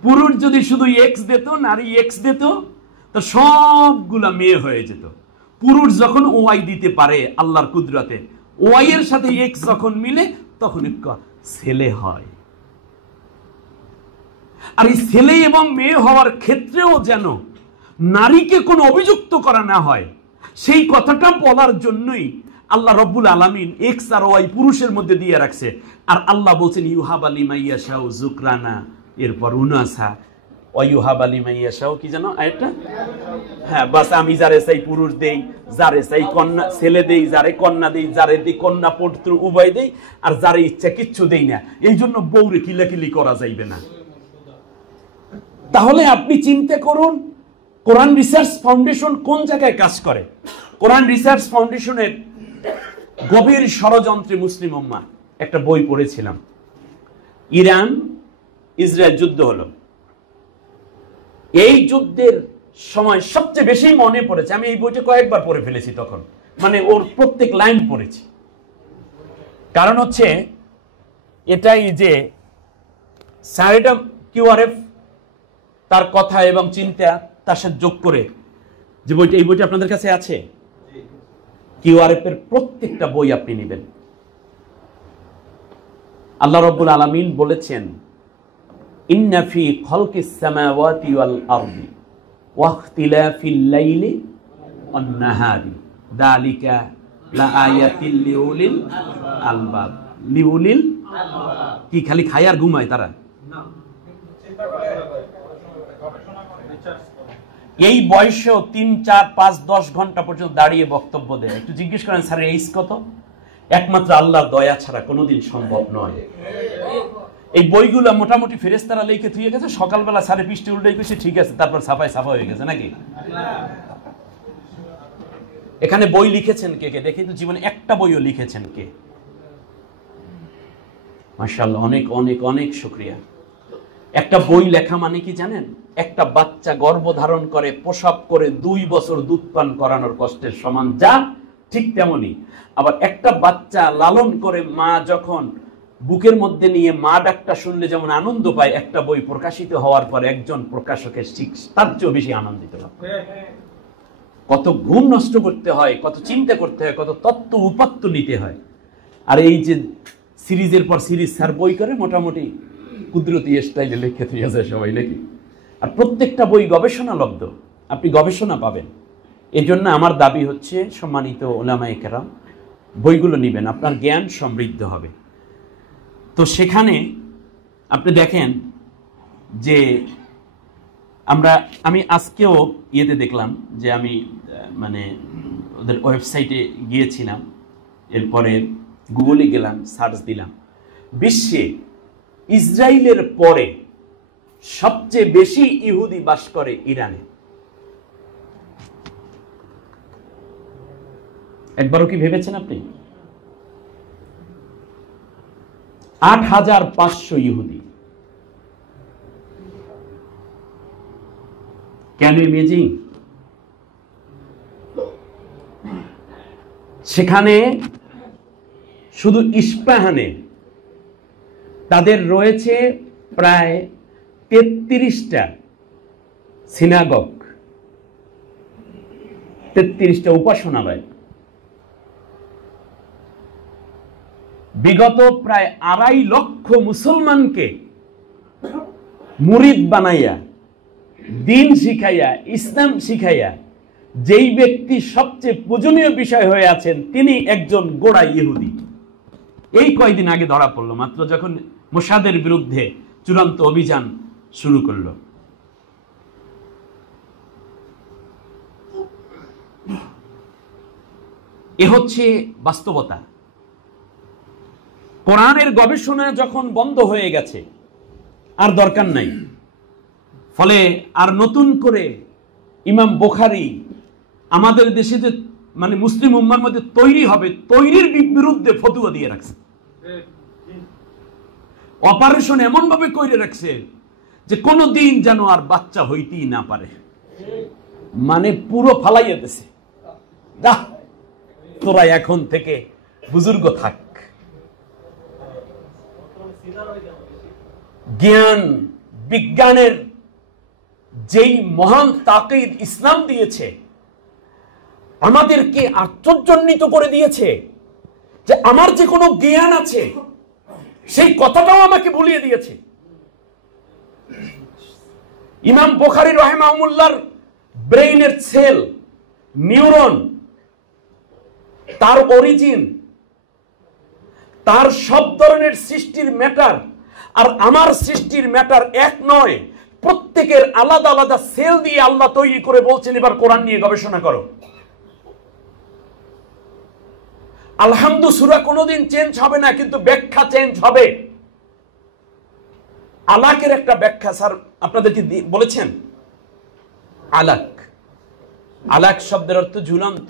পুরুষ যদি শুধু এক্স দিত, নারী এক্স দিত, তো সবগুলা মেয়ে হয়ে যেত। পুরুষ যখন ওয়াই দিতে পারে আল্লাহর কুদরতে, ওয়াই এর সাথে এক্স যখন মিলে তখন ছেলে হয়। আর এই ছেলে এবং মেয়ে হওয়ার ক্ষেত্রেও যেন নারীকে কোনো অভিযুক্ত করা না হয়, সেই কথাটা বলার জন্যই আল্লাহ রব্বুল আলামিন এক্স আর ওয়াই পুরুষের মধ্যে দিয়ে রাখছে। আর আল্লাহ বলছেন ইউহাব আলিমা ইয়াশাউ যুকরানা, এরপর উনাসা ওয়াইউহাব আলিমা ইয়াশাউ, কি জানো আয়াতটা? হ্যাঁ, বাস আমি যারে চাই পুরুষ দেই, যারে চাই কন্যা ছেলে দেই, যারে কন্যা দেই, যারে দেই কন্যা পুত্র উভয় দেই, আর যারে ইচ্ছা কিচ্ছু দেই না। এই জন্য বউরে কিলাকিলি করা যাইবে না। তাহলে আপনি চিন্তা করুন কোরআন রিসার্চ ফাউন্ডেশন কোন জায়গায় কাজ করে। কোরআন রিসার্চ ফাউন্ডেশনের গভীর ষড়যন্ত্রে মুসলিম উম্মাহ একটা বই পড়েছিলাম। ইরান ইসরায়েল যুদ্ধ হলো, এই যুদ্ধের সময় সবচেয়ে বেশি মনে পড়েছে, আমি এই বইটা কয়েকবার পড়ে ফেলেছি, তখন মানে ওর প্রত্যেক লাইন পড়েছি। কারণ হচ্ছে এটাই যে সাইড কিউআরএফ তার কথা এবং চিন্তা তার সাথে যোগ করে যে বইটা, এই বইটা আপনাদের কাছে আছে, কিউআরএফ এর প্রত্যেকটা বই আপনি নেবেন। আল্লাহ রাব্বুল আলামিন বলেছেন ইন্না ফি খালকিস সামাওয়াতি ওয়াল আরদি ওয়া ইখতিলাফিল লাইলি ওয়ান নাহারি যালিকা লাআয়াতিল লিউলিল আলবাব। লিউলিল কি খালি খায় আর ঘুমায় তারা? এই বয়সেও 3, 4, 5, 10 ঘন্টা পর্যন্ত দাঁড়িয়ে বক্তব্য দেয়। একটু জিজ্ঞেস করেন স্যারের এইজ কত? একমাত্র আল্লাহর দয়া ছাড়া কোনোদিন সম্ভব নয়। এই বইগুলো মোটামুটি ফেরেশতারা লিখে থুয়ে গেছে, সকালবেলা সাড়ে পৃষ্ঠে উল্টাই গেছে, ঠিক আছে, তারপর ছাপায় ছাপা হয়ে গেছে নাকি? এখানে বই লিখেছেন কে কে দেখি তো, জীবনে একটা বইও লিখেছেন কে? মাশাআল্লাহ, অনেক অনেক অনেক শুকরিয়া। একটা বই লেখা মানে কি জানেন? একটা বাচ্চা গর্ভধারণ করে প্রসব করে 2 বছর দুধ পান করানোর কষ্টের সমান, যা ঠিক তেমনি আবার একটা বাচ্চা লালন করে মা যখন বুকের মধ্যে নিয়ে মা ডাকটা শুনলে যেমন আনন্দ পায়, একটা বই প্রকাশিত হওয়ার পর একজন প্রকাশকের ঠিক তার চেয়েও বেশি আনন্দিত হয়। কত ঘুম নষ্ট করতে হয়, কত চিন্তা করতে হয়, কত তত্ত্ব উপাত্ত নিতে হয়। আর এই যে সিরিজের পর সিরিজ স্যার বই করে মোটামুটি কুদরতি স্টাইলে লিখে দিয়ে যায় সবাই নাকি? আর প্রত্যেকটা বই গবেষণালব্ধ, আপনি গবেষণা পাবেন। এই জন্য আমার দাবি হচ্ছে সম্মানিত উলামায়ে কেরাম বইগুলো নেবেন, আপনার জ্ঞান সমৃদ্ধ হবে। তো সেখানে আপনি দেখেন যে আমি আজকেও ইয়েতে দেখলাম যে আমি মানে ওদের ওয়েবসাইটে গিয়েছিলাম, এরপরে গুগলে গেলাম, সার্চ দিলাম, বিশ্বে ইসরায়েলের পরে সবচেয়ে বেশি ইহুদি বাস করে ইরানে। একবারও কি ভেবেছেন আপনি? 8,500 ইহুদি। কেন ইমেজিং? সেখানে শুধু ইস্পাহানে তাদের রয়েছে প্রায় 33টা সিনাগগ, 33টা উপাসনালয়। বিগত প্রায় 2.5 লক্ষ মুসলমানকে মুরিদ বানাইয়া, দিন শিখাইয়া, ইসলাম শিখাইয়া যেই ব্যক্তি সবচেয়ে পূজনীয় বিষয় হয়ে আছেন তিনি একজন গোড়া ইহুদি। এই কয়েকদিন আগে ধরা পড়লো, মাত্র যখন মোসাদের বিরুদ্ধে চূড়ান্ত অভিযান শুরু করলো। এ হচ্ছে বাস্তবতা। কোরআনের গবেষণা যখন বন্ধ হয়ে গেছে, আর দরকার নাই, ফলে আর নতুন করে ইমাম বুখারী আমাদের দেশে যে মানে মুসলিম উম্মার মধ্যে তৈরি হবে, তৈরির বিরুদ্ধে ফতোয়া দিয়ে রাখছে। অপারেশন এমন ভাবে করে রাখছে যে কোনো দিন যেন আর বাচ্চা হইতেই না পারে, মানে পুরো ফালাইয়া দিছে, তোরা এখন থেকে বুজুর্গ থাক। জ্ঞান বিজ্ঞানের যেই মহান তাকিদ ইসলাম দিয়েছে, আমাদেরকে আশ্চর্যান্বিত করে দিয়েছে যে আমার যে কোনো জ্ঞান আছে সেই কথাটাও আমাকে ভুলিয়ে দিয়েছে। ইমাম বুখারী রাহিমাহুল্লাহর ব্রেইনের সেল, নিউরন তার অরিজিন, তার সব ধরনের সৃষ্টির ম্যাটার আর আমার সৃষ্টির ম্যাটার এক নয়। প্রত্যেকের আলাদা আলাদা সেল দিয়ে আল্লাহ তৈরি করে বলছেন এবার কোরআন নিয়ে গবেষণা করো। আলহামদু সূরা কোনোদিন চেঞ্জ হবে না, কিন্তু ব্যাখ্যা চেঞ্জ হবে। আলাকের একটা ব্যাখ্যা স্যার আপনাদেরকে বলেছেন। আলাক, আলাক শব্দের অর্থ ঝুলন্ত,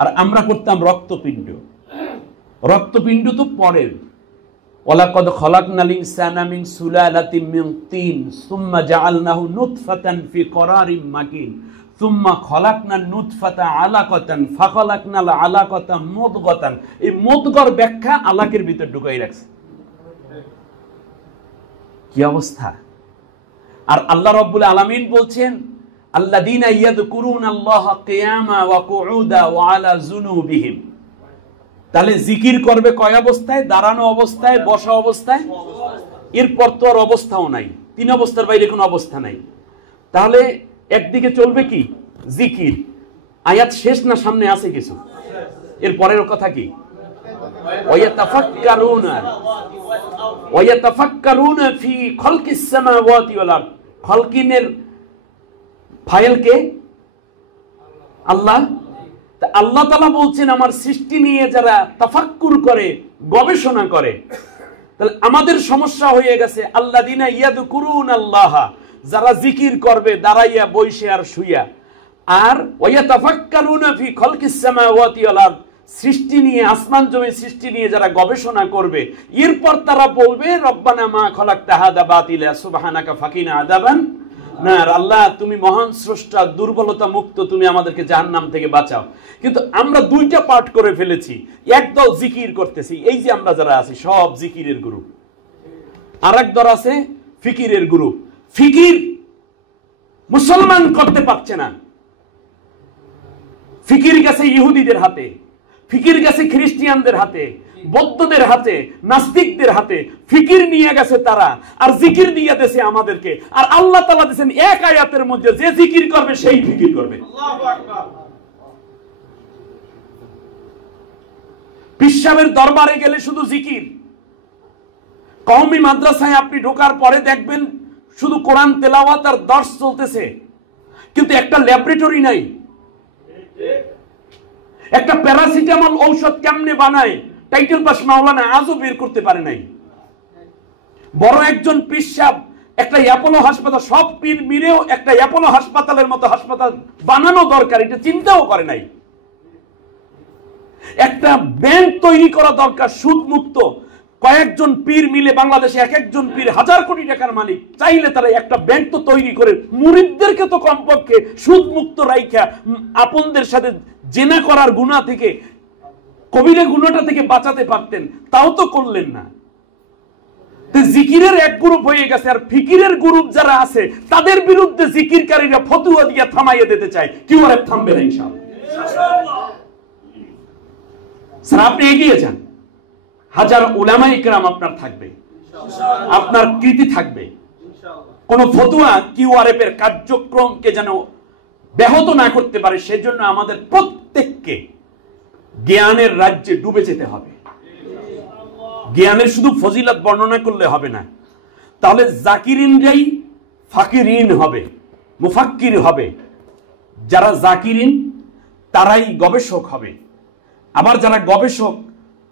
আর আমরা করতাম রক্তপিণ্ড। রক্তপিণ্ড তো পরের। ওয়ালাকাদ খালাকনাল ইনসানা মিন সুলালাতিন মিন তিন সুম্মা জাআলনাহু নুতফাতান ফি করারিম মাকিন সুম্মা খালাকনান নুতফাতা আলাকাতান ফাখালাকনাল আলাকাতা মুদগাতান। এই মুদগার ব্যাখ্যা আলাকের ভিতর ঢুকাই রাখছে। কি অবস্থা! আর আল্লাহ রাব্বুল আলামিন বলছেন আল্লাযীনা ইয়াযকুরুনাল্লাহা কিয়ামা ওয়া কুউদা ওয়া আলা যুনুবিহিম। তাহলে জিকির করবে কয় অবস্থায়? দাঁড়ানো অবস্থায়, বসা অবস্থায়, এরপর তো আর অবস্থাও নাই। তিন অবস্থার বাইরে কোনো অবস্থা নাই। তাহলে একদিকে চলবে কি? জিকির। আয়াত শেষ না সামনে আছে কিছু? এর পরের কথা কি? ওয়ায়াতাফাক্কারুনা ফি খালকিস সামাওয়াতি ওয়াল আরদ। খালকিনের ফাইল কে? আল্লাহ। আল্লাহ তাআলা বলছেন আমার সৃষ্টি নিয়ে যারা তাফাক্কুর করে, গবেষণা করে, তাহলে আমাদের সমস্যা হয়ে গেছে আল্লাযীনা ইয়াযকুরুনাল্লাহ, যারা জিকির করবে দাঁড়াইয়া, বইসে আর শুইয়া। আর ওয়ায়াতাফাক্কারুনা ফি খালকিস সামাওয়াতি ওয়াল আরদ, সৃষ্টি নিয়ে, আসমান জমি সৃষ্টি নিয়ে যারা গবেষণা করবে, এরপর তারা বলবে রব্বানা মা খালাকতা হাযা বাতিলা সুবহানাকা ফাকিনা আযাবান নার। আল্লাহ তুমি মহান স্রষ্টা, দুর্বলতা মুক্ত, তুমি আমাদেরকে জাহান্নাম থেকে বাঁচাও। কিন্তু আমরা দুইটা পার্ট করে ফেলেছি। একদল জিকির করতেছি, এই যে আমরা যারা আছি সব জিকিরের গ্রুপ। আর এক দল আছে ফিকিরের গ্রুপ। ফিকির মুসলমান করতে পারছে না। ফিকির গেছে ইহুদিদের হাতে, ফিকির গেছে খ্রিস্টিয়ানদের হাতে, বৌদ্ধদের হাতে, নাস্তিকদের হাতে। ফিকির নিয়ে গেছে তারা, আর জিকির দিয়ে দিয়েছে আমাদেরকে। আর আল্লাহ তাআলা দিয়েছেন এক আয়াতের মধ্যে, যে জিকির করবে সেই ফিকির করবে। আল্লাহু আকবার। পীর সাহেবের দরবারে গেলে শুধু জিকির। কওমি মাদ্রাসায় আপনি ঢোকার পরে দেখবেন শুধু কোরআন তেলাওয়াত আর দর্স চলতেছে, কিন্তু একটা ল্যাবরেটরি নাই। একটা প্যারাসিটামল ঔষধ কেমনে বানায় টাইটেল পাস মাওলানা আজও বের করতে পারে নাই। বড় একজন পীর সাহেব একটা অ্যাপোলো হাসপাতাল, সব পীর মিলেও একটা অ্যাপোলো হাসপাতালের মতো হাসপাতাল বানানো দরকার, এটা চিন্তাও করে নাই। একটা ব্যাংক তৈরি করা দরকার সুদ মুক্ত। কয়েকজন পীর মিলে বাংলাদেশে এক একজন পীর হাজার কোটি টাকার মালিক, চাইলে তারা একটা ব্যাংক তো তৈরি করে মুরিদদেরকে তো কমপক্ষে সুদ মুক্ত রাইখা আপনদের সাথে জেনা করার গুনাহ থেকে, কবিরা গুনাহটা থেকে বাঁচাতে পারতেন, তাও তো করলেন না। জিকিরের এক গ্রুপ হয়ে গেছে, আর ফিকিরের গ্রুপ যারা আছে তাদের বিরুদ্ধে জিকিরকারীরা ফতোয়া দিয়ে থামাইয়ে দিতে চায়। কেউ আর থামবে না ইনশাআল্লাহ। স্যার আপনি এগিয়ে যান, হাজার উলামায়ে কেরাম আপনার থাকবে, আপনার কৃতি থাকবে। কোন ফতোয়া কিউআরএফ এর কার্যক্রমকে যেন ব্যাহত না করতে পারে, সেজন্য আমাদের প্রত্যেককে জ্ঞানের রাজ্যে ডুবে যেতে হবে। জ্ঞানের শুধু ফজিলত বর্ণনা করলে হবে না, তাহলে জাকিরিনরাই ফাকিরিন হবে, মুফাক্কির হবে। যারা জাকিরিন তারাই গবেষক হবে, আবার যারা গবেষক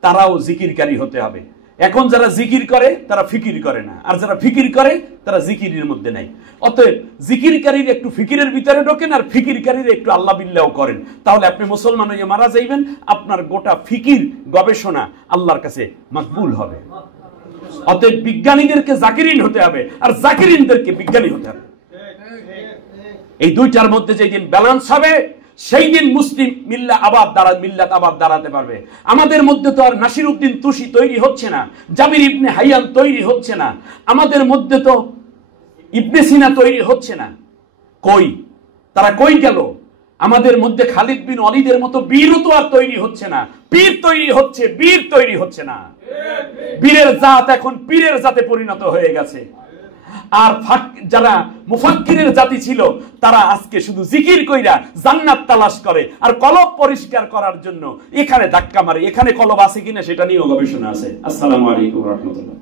তারাও জিকিরকারী হতে হবে। এখন যারা জিকির করে তারা ফিকির করে না, আর যারা ফিকির করে তারা জিকিরের মধ্যে নাই। অতএব জিকিরকারীর একটু ফিকিরের ভিতরে ঢোকেন, আর ফিকিরকারীর একটু আল্লাহ বিল্লাহ করেন, তাহলে আপনি মুসলমান হয়ে মারা যাইবেন। আপনার গোটা ফিকির গবেষণা আল্লাহর কাছে মকবুল হবে। অতএব বিজ্ঞানীদেরকে জাকিরিন হতে হবে, আর জাকিরিনদেরকে বিজ্ঞানী হতে হবে। এই দুইটার মধ্যে যেদিন ব্যালেন্স হবে, সেই দিন মুসলিম মিল্লাত আবার দাঁড়াতে পারবে। আমাদের মধ্যে তো আর নাসির উদ্দিন তুসি তৈরি হচ্ছে না, জাবির ইবনে হাইয়ান তৈরি হচ্ছে না, আমাদের মধ্যে তো ইবনে সিনা তৈরি হচ্ছে না। কই তারা কই গেল? আমাদের মধ্যে খালিদ বিন ওয়ালিদের মতো বীরও তো আর তৈরি হচ্ছে না। পীর তৈরি হচ্ছে, বীর তৈরি হচ্ছে না। বীরের জাত এখন পীরের জাতে পরিণত হয়ে গেছে। আর যারা মুফাক্কিরের জাতি ছিল তারা আজকে শুধু জিকির কইরা জান্নাত তালাশ করে আর কলব পরিষ্কার করার জন্য এখানে ধাক্কা মারে। এখানে কলব আছে কিনা সেটা নিয়েও গবেষণা আছে। আসসালামু আলাইকুম ওয়া রাহমাতুল্লাহ।